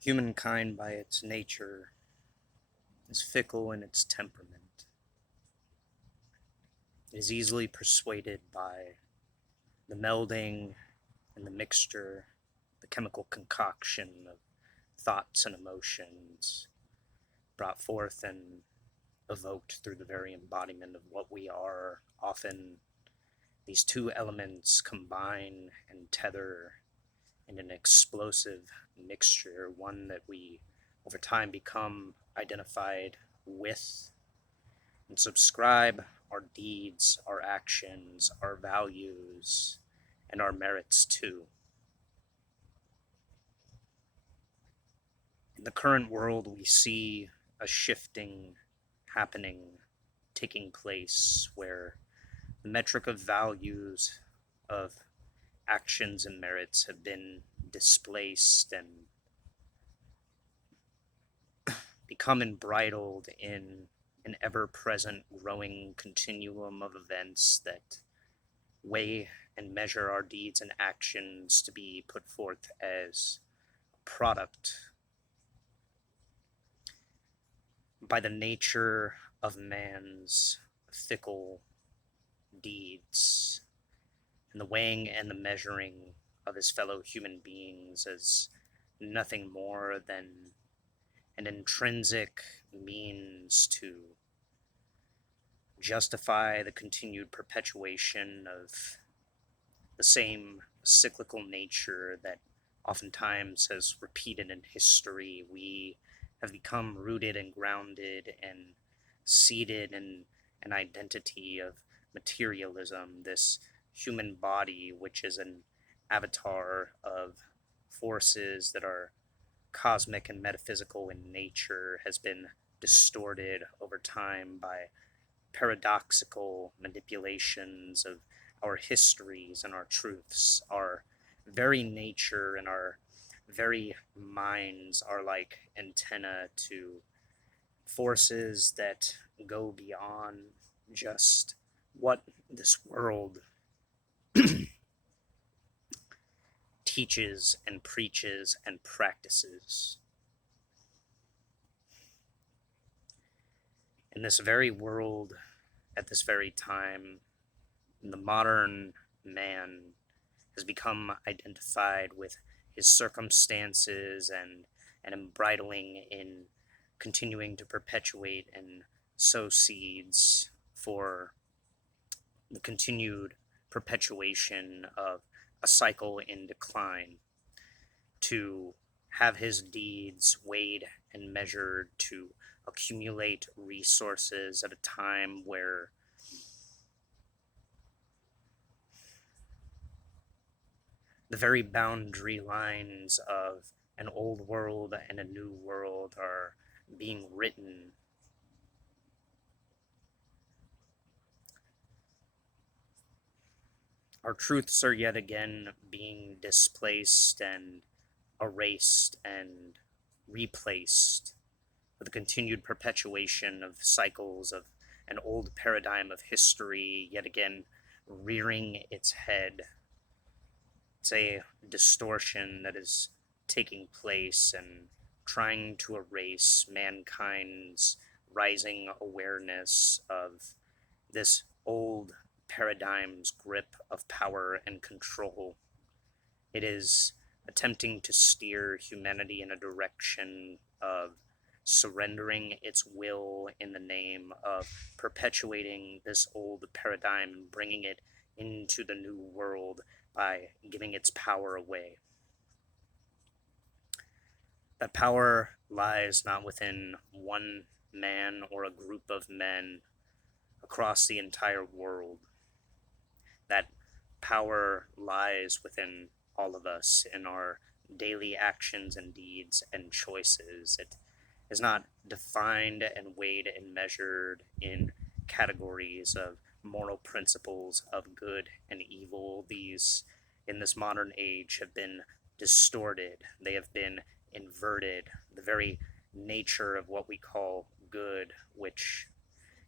Humankind, by its nature, is fickle in its temperament. It is easily persuaded by the melding and the mixture, the chemical concoction of thoughts and emotions brought forth and evoked through the very embodiment of what we are. Often, these two elements combine and tether in an explosive mixture, one that we over time become identified with and subscribe our deeds, our actions, our values, and our merits to. In the current world, we see a shifting happening, taking place, where the metric of values, of actions and merits have been displaced and become embridled in an ever present growing continuum of events that weigh and measure our deeds and actions to be put forth as a product by the nature of man's fickle deeds and the weighing and the measuring of his fellow human beings as nothing more than an intrinsic means to justify the continued perpetuation of the same cyclical nature that oftentimes has repeated in history. We have become rooted and grounded and seated in an identity of materialism, this human body, which is an avatar of forces that are cosmic and metaphysical in nature, has been distorted over time by paradoxical manipulations of our histories and our truths. Our very nature and our very minds are like antenna to forces that go beyond just what this world teaches and preaches and practices. In this very world, at this very time, the modern man has become identified with his circumstances and embridling in continuing to perpetuate and sow seeds for the continued perpetuation of a cycle in decline, to have his deeds weighed and measured, to accumulate resources at a time where the very boundary lines of an old world and a new world are being written. Our truths are yet again being displaced and erased and replaced with the continued perpetuation of cycles of an old paradigm of history yet again rearing its head. It's a distortion that is taking place and trying to erase mankind's rising awareness of this old paradigm's grip of power and control. It is attempting to steer humanity in a direction of surrendering its will in the name of perpetuating this old paradigm and bringing it into the new world by giving its power away. That power lies not within one man or a group of men across the entire world. That power lies within all of us in our daily actions and deeds and choices. It is not defined and weighed and measured in categories of moral principles of good and evil. These, in this modern age, have been distorted. They have been inverted. The very nature of what we call good, which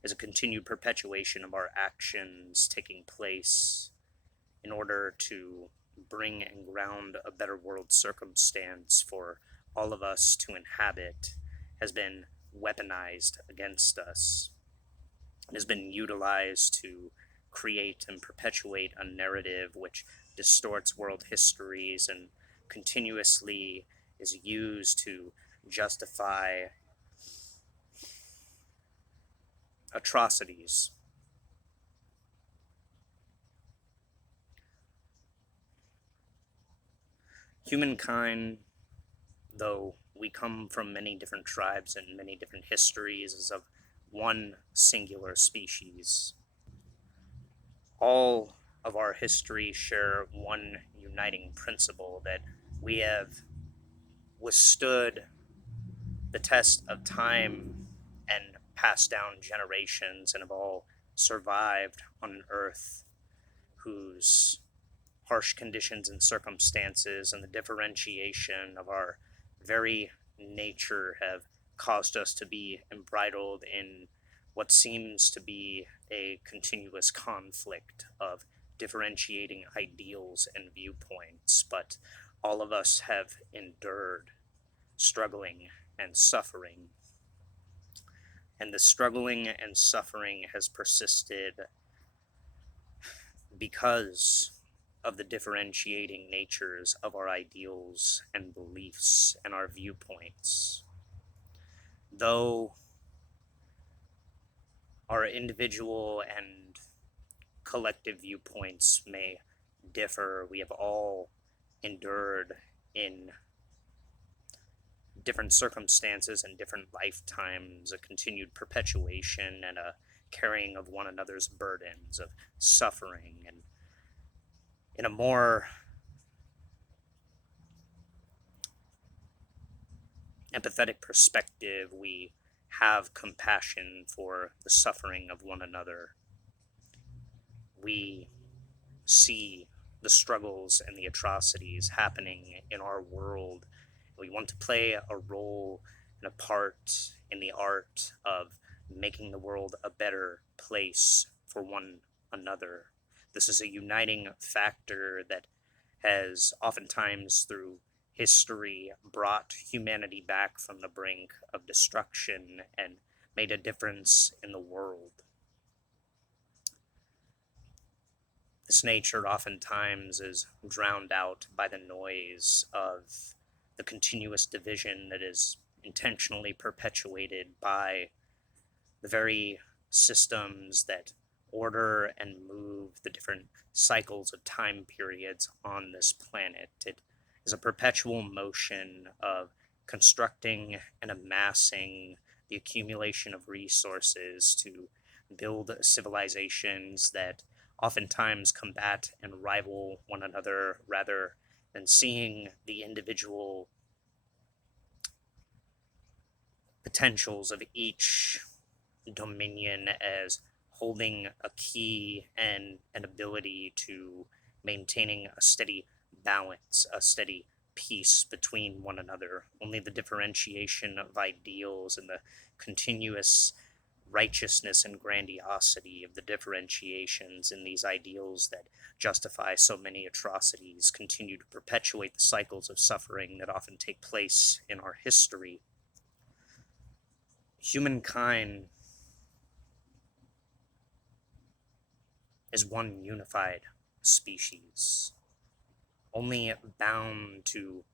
is a continued perpetuation of our actions taking place in order to bring and ground a better world circumstance for all of us to inhabit has been weaponized against us. It has been utilized to create and perpetuate a narrative which distorts world histories and continuously is used to justify atrocities. Humankind, though we come from many different tribes and many different histories, is of one singular species. All of our history share one uniting principle, that we have withstood the test of time and passed down generations and have all survived on an earth whose harsh conditions and circumstances and the differentiation of our very nature have caused us to be embridled in what seems to be a continuous conflict of differentiating ideals and viewpoints, but all of us have endured struggling and suffering. And the struggling and suffering has persisted because of the differentiating natures of our ideals and beliefs and our viewpoints. Though our individual and collective viewpoints may differ, we have all endured in different circumstances and different lifetimes a continued perpetuation and a carrying of one another's burdens of suffering. And in a more empathetic perspective, we have compassion for the suffering of one another. We see the struggles and the atrocities happening in our world. We want to play a role and a part in the art of making the world a better place for one another. This is a uniting factor that has oftentimes through history brought humanity back from the brink of destruction and made a difference in the world. This nature oftentimes is drowned out by the noise of the continuous division that is intentionally perpetuated by the very systems that order and move the different cycles of time periods on this planet. It is a perpetual motion of constructing and amassing the accumulation of resources to build civilizations that oftentimes combat and rival one another rather than seeing the individual potentials of each dominion as holding a key and an ability to maintaining a steady balance, a steady peace between one another. Only the differentiation of ideals and the continuous righteousness and grandiosity of the differentiations in these ideals that justify so many atrocities continue to perpetuate the cycles of suffering that often take place in our history. Humankind is one unified species, only bound to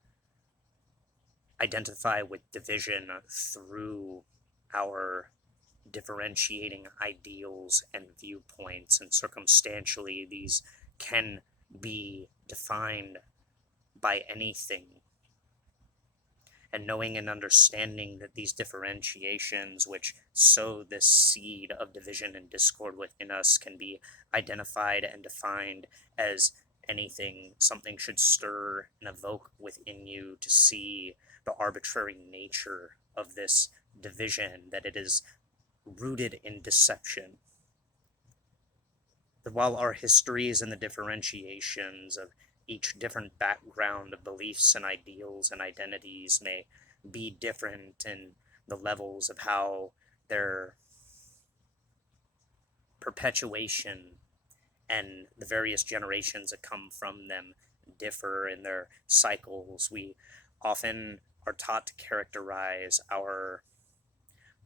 identify with division through our differentiating ideals and viewpoints, and circumstantially these can be defined by anything. And knowing and understanding that these differentiations which sow this seed of division and discord within us can be identified and defined as anything, something should stir and evoke within you to see the arbitrary nature of this division, that it is rooted in deception. That while our histories and the differentiations of each different background of beliefs and ideals and identities may be different in the levels of how their perpetuation and the various generations that come from them differ in their cycles, we often are taught to characterize our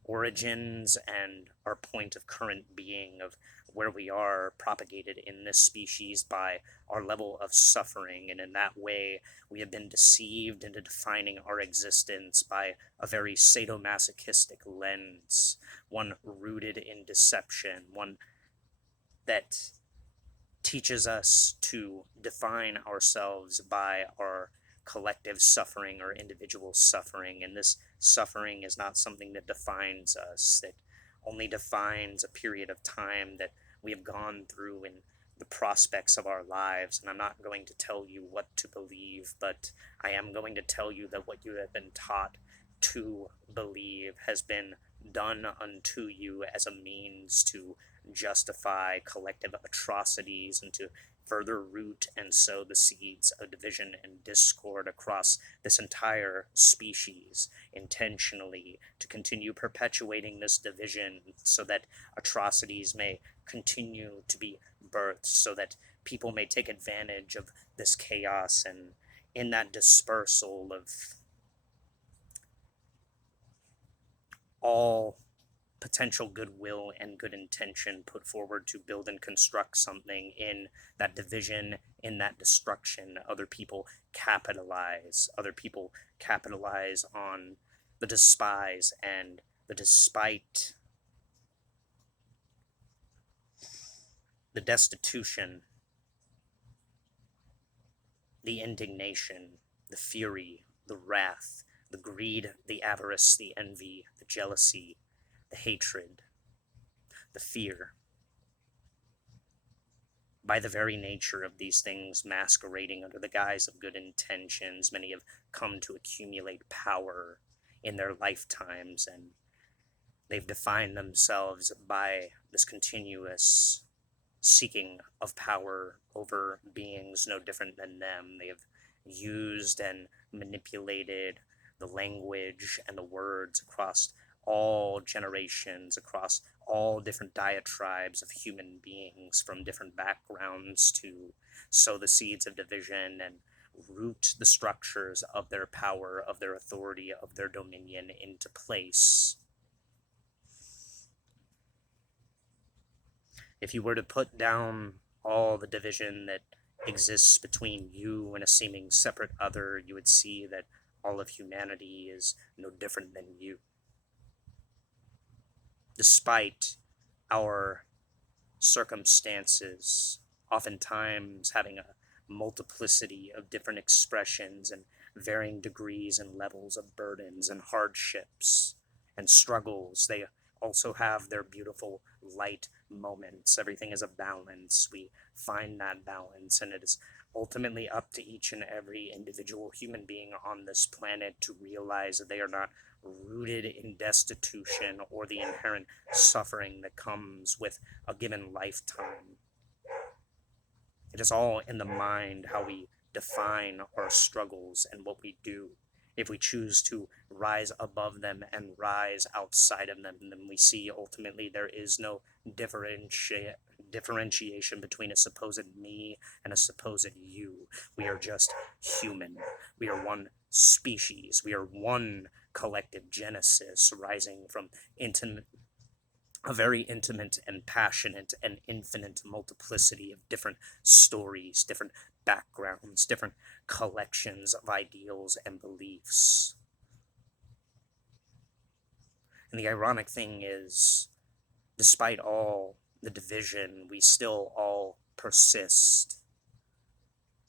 origins and our point of current being, of where we are propagated in this species, by our level of suffering. And in that way, we have been deceived into defining our existence by a very sadomasochistic lens, one rooted in deception, one that teaches us to define ourselves by our collective suffering or individual suffering. And this suffering is not something that defines us, that only defines a period of time that we have gone through in the prospects of our lives. And I'm not going to tell you what to believe, but I am going to tell you that what you have been taught to believe has been done unto you as a means to justify collective atrocities and to further root and sow the seeds of division and discord across this entire species, intentionally to continue perpetuating this division so that atrocities may continue to be birthed, so that people may take advantage of this chaos, and in that dispersal of all potential goodwill and good intention put forward to build and construct something, in that division, in that destruction, other people capitalize. Other people capitalize on the despise and the despite, the destitution, the indignation, the fury, the wrath, the greed, the avarice, the envy, the jealousy, the hatred, the fear. By the very nature of these things masquerading under the guise of good intentions, many have come to accumulate power in their lifetimes, and they've defined themselves by this continuous seeking of power over beings no different than them. They have used and manipulated the language and the words across all generations, across all different diatribes of human beings from different backgrounds, to sow the seeds of division and root the structures of their power, of their authority, of their dominion into place. If you were to put down all the division that exists between you and a seeming separate other, you would see that all of humanity is no different than you. Despite our circumstances oftentimes having a multiplicity of different expressions and varying degrees and levels of burdens and hardships and struggles, they also have their beautiful light moments. Everything is a balance. We find that balance, and it is ultimately up to each and every individual human being on this planet to realize that they are not rooted in destitution or the inherent suffering that comes with a given lifetime. It is all in the mind, how we define our struggles and what we do. If we choose to rise above them and rise outside of them, then we see ultimately there is no differentiation between a supposed me and a supposed you. We are just human. We are one species. We are one collective genesis rising from a very intimate and passionate and infinite multiplicity of different stories, different backgrounds, different collections of ideals and beliefs. And the ironic thing is, despite all the division, we still all persist.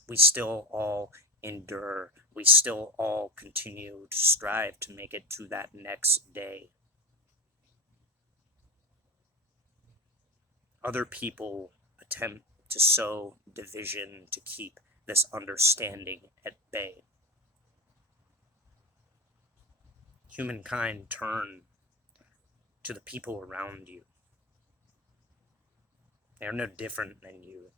We still all endure. We still all continue to strive to make it to that next day. Other people attempt to sow division to keep this understanding at bay. Humankind turn to the people around you. They are no different than you.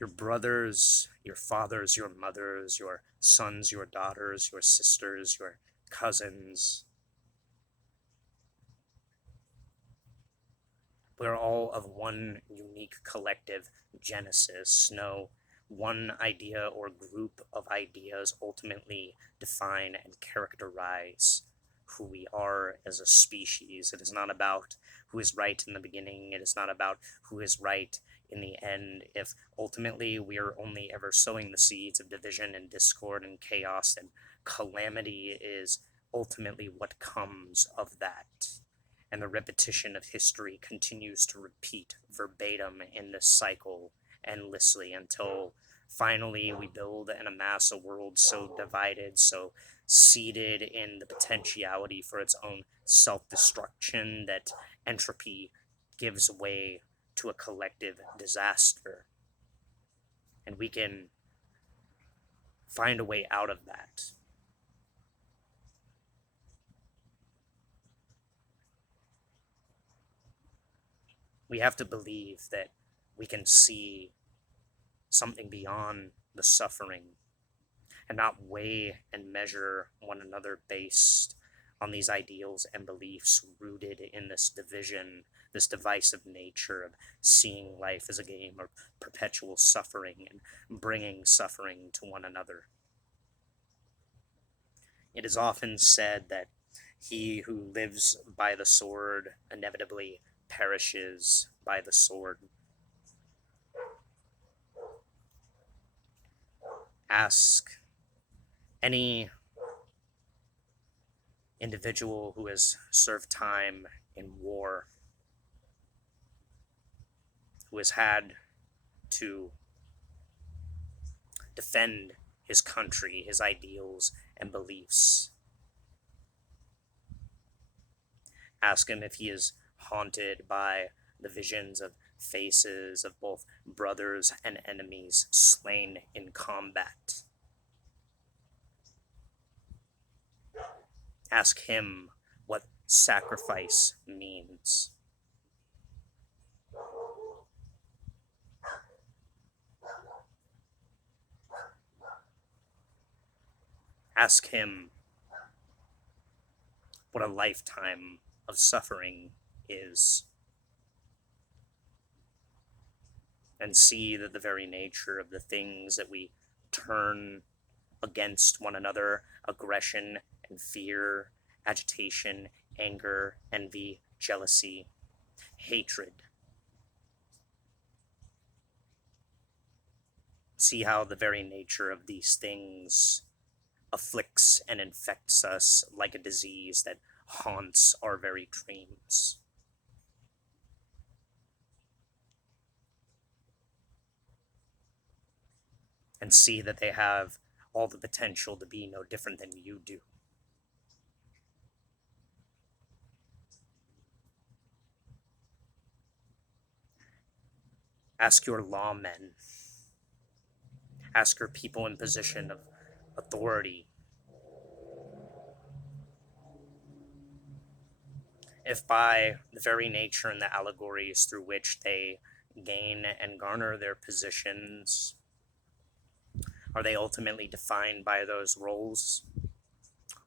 Your brothers, your fathers, your mothers, your sons, your daughters, your sisters, your cousins. We're all of one unique collective genesis. No one idea or group of ideas ultimately define and characterize who we are as a species. It is not about who is right in the beginning, it is not about who is right in the end. If ultimately we are only ever sowing the seeds of division and discord and chaos, and calamity is ultimately what comes of that. And the repetition of history continues to repeat verbatim in this cycle endlessly until finally we build and amass a world so divided, so seated in the potentiality for its own self-destruction, that entropy gives way to a collective disaster. And we can find a way out of that. We have to believe that we can see something beyond the suffering and not weigh and measure one another based on these ideals and beliefs rooted in this division, this divisive nature of seeing life as a game of perpetual suffering and bringing suffering to one another. It is often said that he who lives by the sword inevitably perishes by the sword. Ask any individual who has served time in war, who has had to defend his country, his ideals and beliefs. Ask him if he is haunted by the visions of faces of both brothers and enemies slain in combat. Ask him what sacrifice means. Ask him what a lifetime of suffering is. And see that the very nature of the things that we turn against one another, aggression and fear, agitation, anger, envy, jealousy, hatred. See how the very nature of these things afflicts and infects us like a disease that haunts our very dreams. And see that they have all the potential to be no different than you do. Ask your lawmen. Ask your people in position of authority. If by the very nature and the allegories through which they gain and garner their positions, are they ultimately defined by those roles?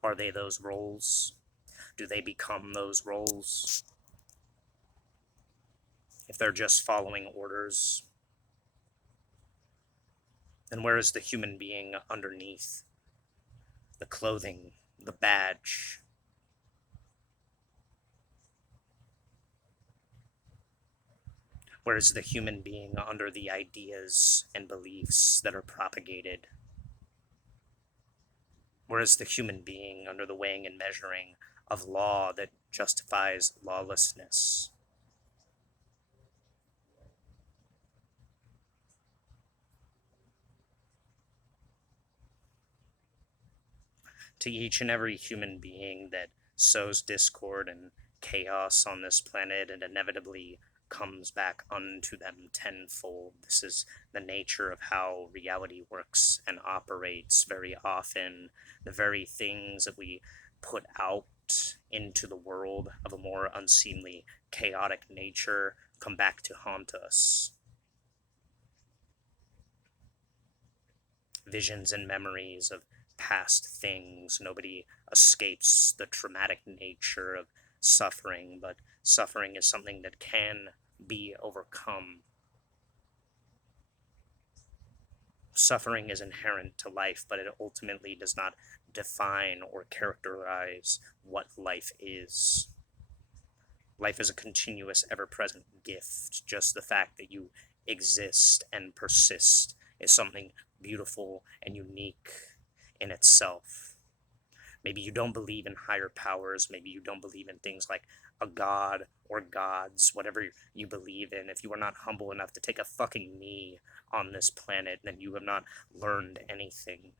Are they those roles? Do they become those roles? If they're just following orders, then where is the human being underneath the clothing, the badge? Where is the human being under the ideas and beliefs that are propagated? Where is the human being under the weighing and measuring of law that justifies lawlessness? To each and every human being that sows discord and chaos on this planet, it inevitably comes back unto them tenfold. This is the nature of how reality works and operates. Very often, the very things that we put out into the world of a more unseemly, chaotic nature come back to haunt us. Visions and memories of past things. Nobody escapes the traumatic nature of suffering, but suffering is something that can be overcome. Suffering is inherent to life, but it ultimately does not define or characterize what life is. Life is a continuous, ever-present gift. Just the fact that you exist and persist is something beautiful and unique in itself. Maybe you don't believe in higher powers. Maybe you don't believe in things like a god or gods, whatever you believe in. If you are not humble enough to take a fucking knee on this planet, then you have not learned anything.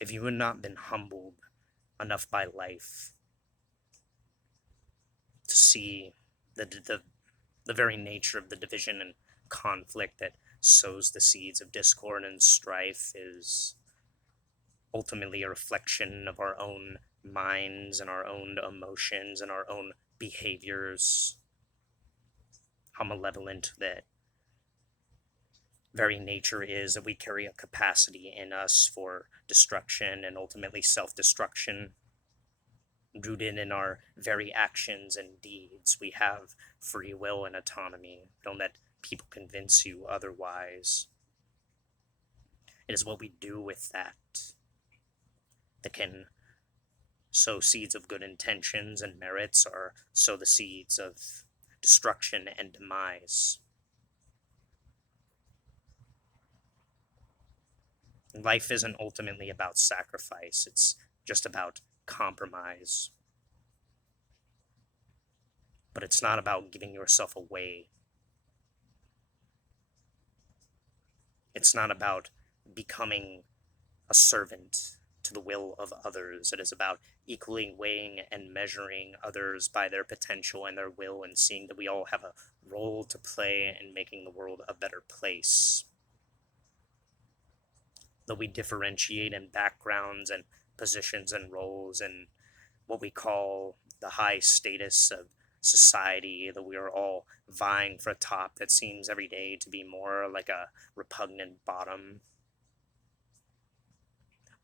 If you have not been humbled enough by life to see the very nature of the division and conflict that sows the seeds of discord and strife is ultimately a reflection of our own minds and our own emotions and our own behaviors. How malevolent that very nature is, that we carry a capacity in us for destruction and ultimately self-destruction. Rooted in our very actions and deeds, we have free will and autonomy. Don't let people convince you otherwise. It is what we do with that can sow seeds of good intentions and merits, or sow the seeds of destruction and demise. Life isn't ultimately about sacrifice, it's just about compromise. But it's not about giving yourself away. It's not about becoming a servant to the will of others. It is about equally weighing and measuring others by their potential and their will, and seeing that we all have a role to play in making the world a better place. Though we differentiate in backgrounds and positions and roles and what we call the high status of society, that we are all vying for a top that seems every day to be more like a repugnant bottom.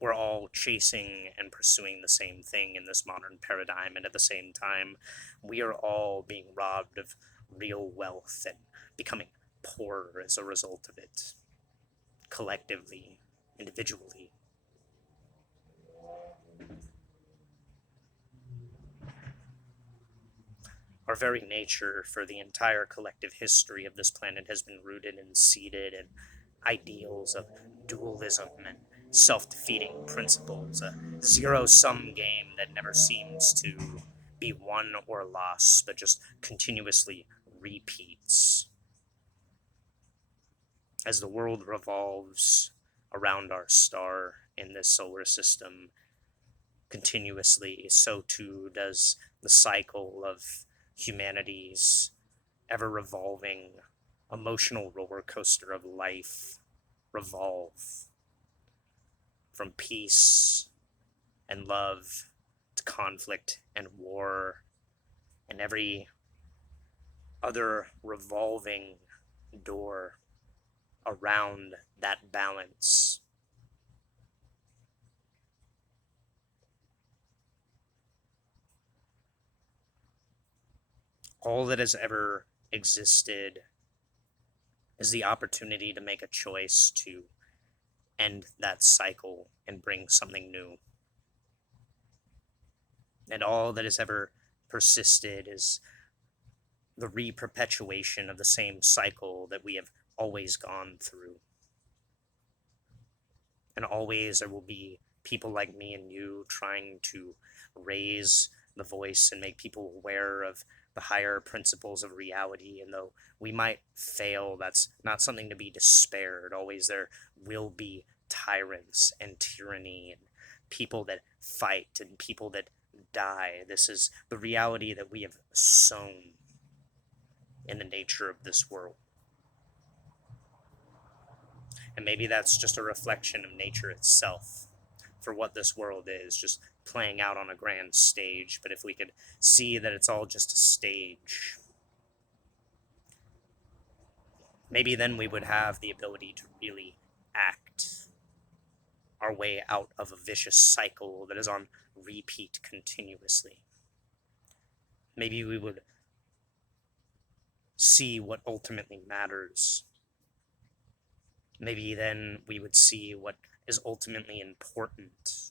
We're all chasing and pursuing the same thing in this modern paradigm, and at the same time, we are all being robbed of real wealth and becoming poorer as a result of it, collectively, individually. Our very nature for the entire collective history of this planet has been rooted and seated in ideals of dualism and self-defeating principles, a zero-sum game that never seems to be won or lost, but just continuously repeats. As the world revolves around our star in this solar system continuously, so too does the cycle of humanity's ever-revolving emotional roller coaster of life revolve. From peace and love to conflict and war and every other revolving door around that balance. All that has ever existed is the opportunity to make a choice to end that cycle and bring something new. And all that has ever persisted is the re-perpetuation of the same cycle that we have always gone through. And always there will be people like me and you trying to raise the voice and make people aware of the higher principles of reality. And though we might fail, that's not something to be despaired. Always there will be tyrants and tyranny and people that fight and people that die. This is the reality that we have sown in the nature of this world. And maybe that's just a reflection of nature itself, for what this world is, just playing out on a grand stage. But if we could see that it's all just a stage, maybe then we would have the ability to really act our way out of a vicious cycle that is on repeat continuously. Maybe we would see what ultimately matters. Maybe then we would see what is ultimately important.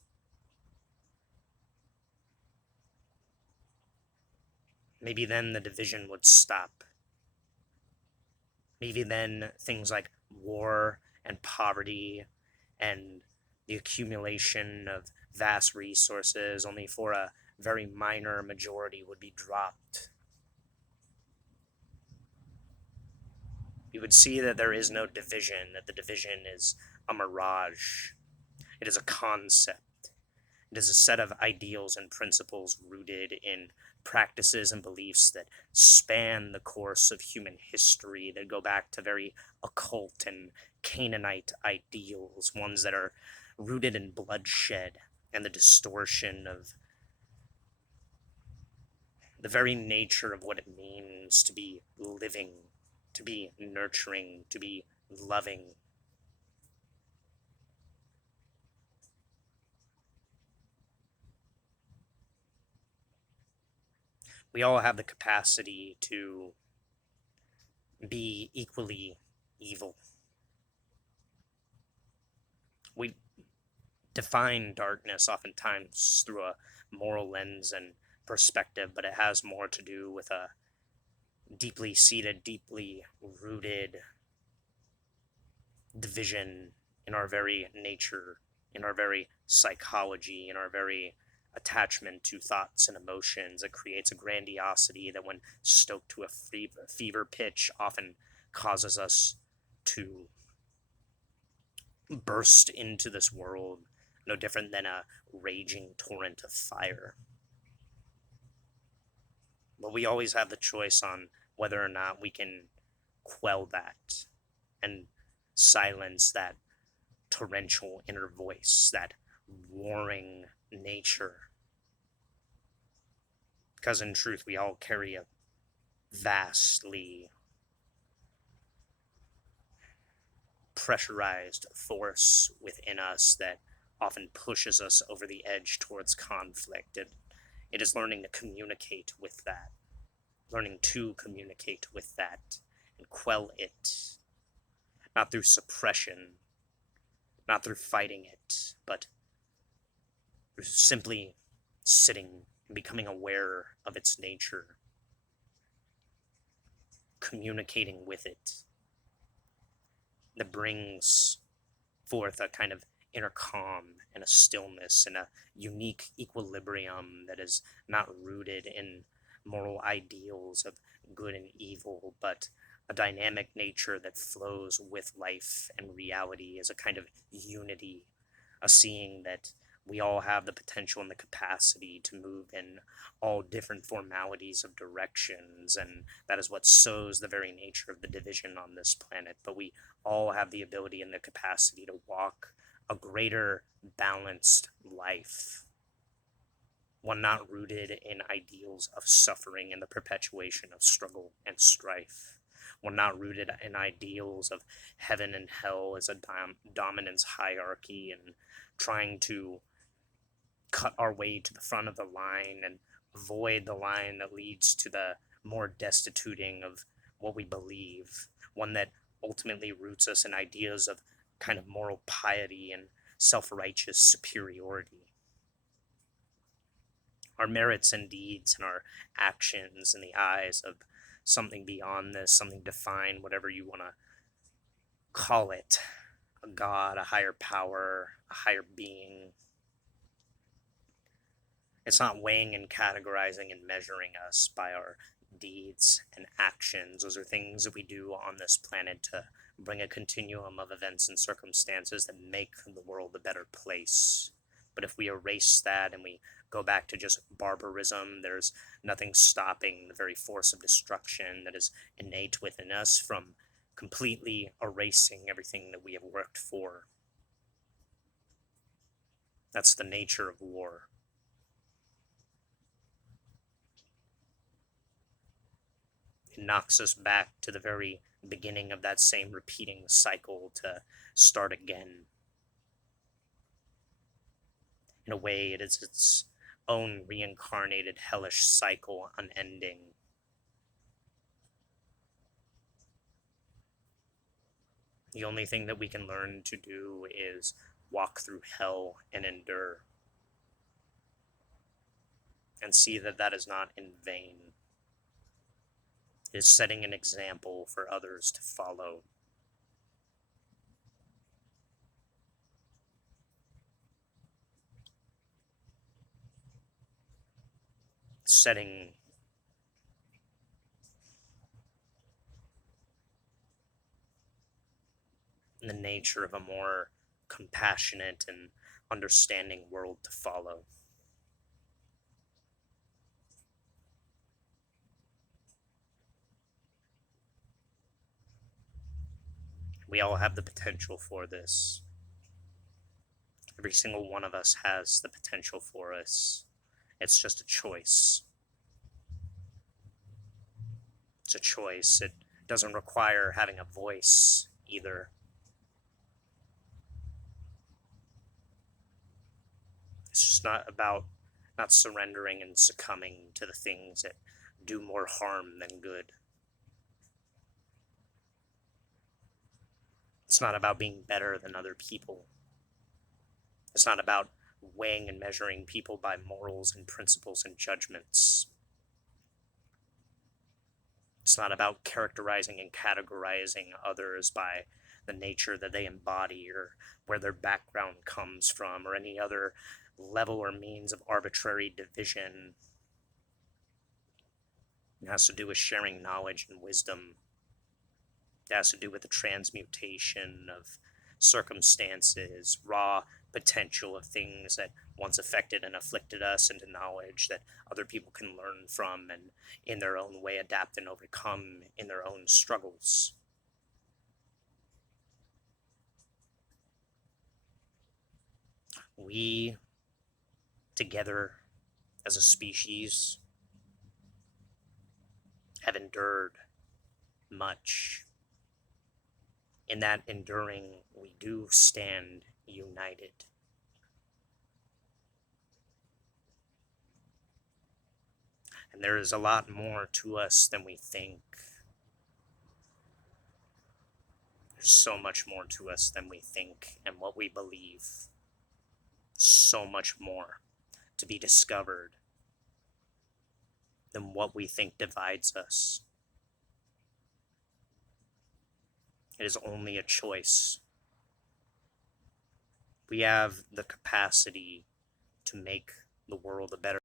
Maybe then the division would stop. Maybe then things like war and poverty and the accumulation of vast resources only for a very minor majority would be dropped. We would see that there is no division, that the division is a mirage. It is a concept. It is a set of ideals and principles rooted in practices and beliefs that span the course of human history, that go back to very occult and Canaanite ideals, ones that are rooted in bloodshed and the distortion of the very nature of what it means to be living, to be nurturing, to be loving. We all have the capacity to be equally evil. We define darkness oftentimes through a moral lens and perspective, but it has more to do with a deeply seated, deeply rooted division in our very nature, in our very psychology, in our very attachment to thoughts and emotions. It creates a grandiosity that, when stoked to a fever pitch, often causes us to burst into this world no different than a raging torrent of fire. But we always have the choice on whether or not we can quell that and silence that torrential inner voice, that warring nature. Because in truth, we all carry a vastly pressurized force within us that often pushes us over the edge towards conflict. It is learning to communicate with that, learning to communicate with that and quell it, not through suppression, not through fighting it, but through simply sitting and becoming aware of its nature, communicating with it, that brings forth a kind of inner calm and a stillness and a unique equilibrium that is not rooted in moral ideals of good and evil, but a dynamic nature that flows with life and reality as a kind of unity, a seeing that we all have the potential and the capacity to move in all different formalities of directions, and that is what sows the very nature of the division on this planet. But we all have the ability and the capacity to walk a greater balanced life, one not rooted in ideals of suffering and the perpetuation of struggle and strife, one not rooted in ideals of heaven and hell as a dominance hierarchy and trying to cut our way to the front of the line and avoid the line that leads to the more destituting of what we believe, one that ultimately roots us in ideas of kind of moral piety and self-righteous superiority. Our merits and deeds and our actions in the eyes of something beyond this, something divine, whatever you want to call it, a God, a higher power, a higher being. It's not weighing and categorizing and measuring us by our deeds and actions. Those are things that we do on this planet to bring a continuum of events and circumstances that make the world a better place. But if we erase that and we go back to just barbarism, there's nothing stopping the very force of destruction that is innate within us from completely erasing everything that we have worked for. That's the nature of war. It knocks us back to the very beginning of that same repeating cycle to start again. In a way, it is its own reincarnated hellish cycle unending. The only thing that we can learn to do is walk through hell and endure, and see that that is not in vain. It is setting an example for others to follow. Setting the nature of a more compassionate and understanding world to follow. We all have the potential for this. Every single one of us has the potential for us. It's just a choice. It's a choice. It doesn't require having a voice either. It's just not about not surrendering and succumbing to the things that do more harm than good. It's not about being better than other people. It's not about weighing and measuring people by morals and principles and judgments. It's not about characterizing and categorizing others by the nature that they embody or where their background comes from or any other level or means of arbitrary division. It has to do with sharing knowledge and wisdom. It has to do with the transmutation of circumstances, raw potential of things that once affected and afflicted us into knowledge that other people can learn from and in their own way adapt and overcome in their own struggles. We, together as a species, have endured much. In that enduring, we do stand united. And there is a lot more to us than we think. There's so much more to us than we think and what we believe. So much more to be discovered than what we think divides us. It is only a choice. We have the capacity to make the world a better